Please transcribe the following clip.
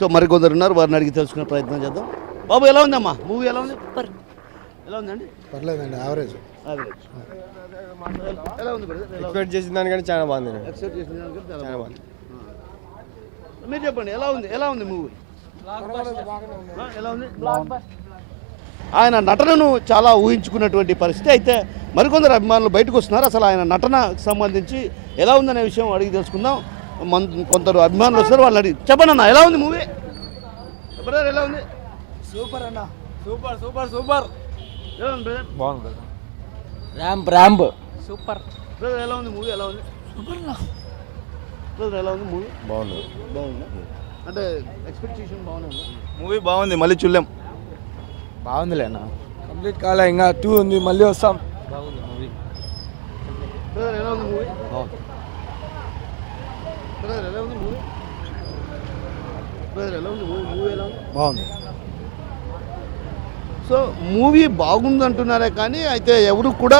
So మరికొందరు ఉన్నారు, వారిని అడిగి తెలుసుకునే ప్రయత్నం చేద్దాం. బాబు ఎలా ఉందమ్మా మూవీ? ఎలా ఉంది? ఎలా ఉందండి? పర్లేదండి, యావరేజ్. యావరేజ్. ఎలా ఉంది బ్రదర్? ఎక్స్పెక్ట్ చేసిన దానికంటే చాలా బాగుంది. ఎక్సెప్ట్ చేసిన దానికంటే చాలా చాలా బాగుంది. మీరు చెప్పండి ఎలా ఉంది? ఎలా ఉంది మూవీ? ఎలా ఉంది? ఆయన నటనను చాలా ఊహించుకున్నటువంటి పరిస్థితి. అయితే మరికొందరు అభిమానులు బయటకు వస్తున్నారు. అసలు ఆయన నటనకు సంబంధించి ఎలా ఉందనే విషయం అడిగి తెలుసుకుందాం. కొందరు అభిమానులు వస్తారు, వాళ్ళు అడిగి చెప్పండి అన్న ఎలా ఉంది మూవీ? బ్రదర్ ఎలా ఉంది? సూపర్ అన్న, సూపర్ సూపర్ సూపర్. ఎలా ఉంది బ్రదర్? బాగుంది. Ramp super. బ్రదర్ ఎలా ఉంది మూవీ? ఎలా ఉంది? సూపర్. బ్రదర్ ఎలా ఉంది మూవీ? బాగుంది. బాగుందా? అంటే ఎక్స్పెక్టేషన్ బాగుంది. మూవీ బాగుంది, మళ్ళీ చూడలేం. బాగుందిలేనా, కంప్లీట్ కాలే, ఇంకా 2 ఉంది, మళ్ళీ వస్తాం. బాగుంది మూవీ. బ్రదర్ ఎలా ఉంది మూవీ? బాగుంది. బ్రదర్ ఎలా ఉంది మూవీ? బ్రదర్ ఎలా ఉంది మూవీ? మూవీ ఎలా ఉంది? బాగుంది. సో మూవీ బాగుంది అంటున్నారే కానీ అయితే ఎవరు కూడా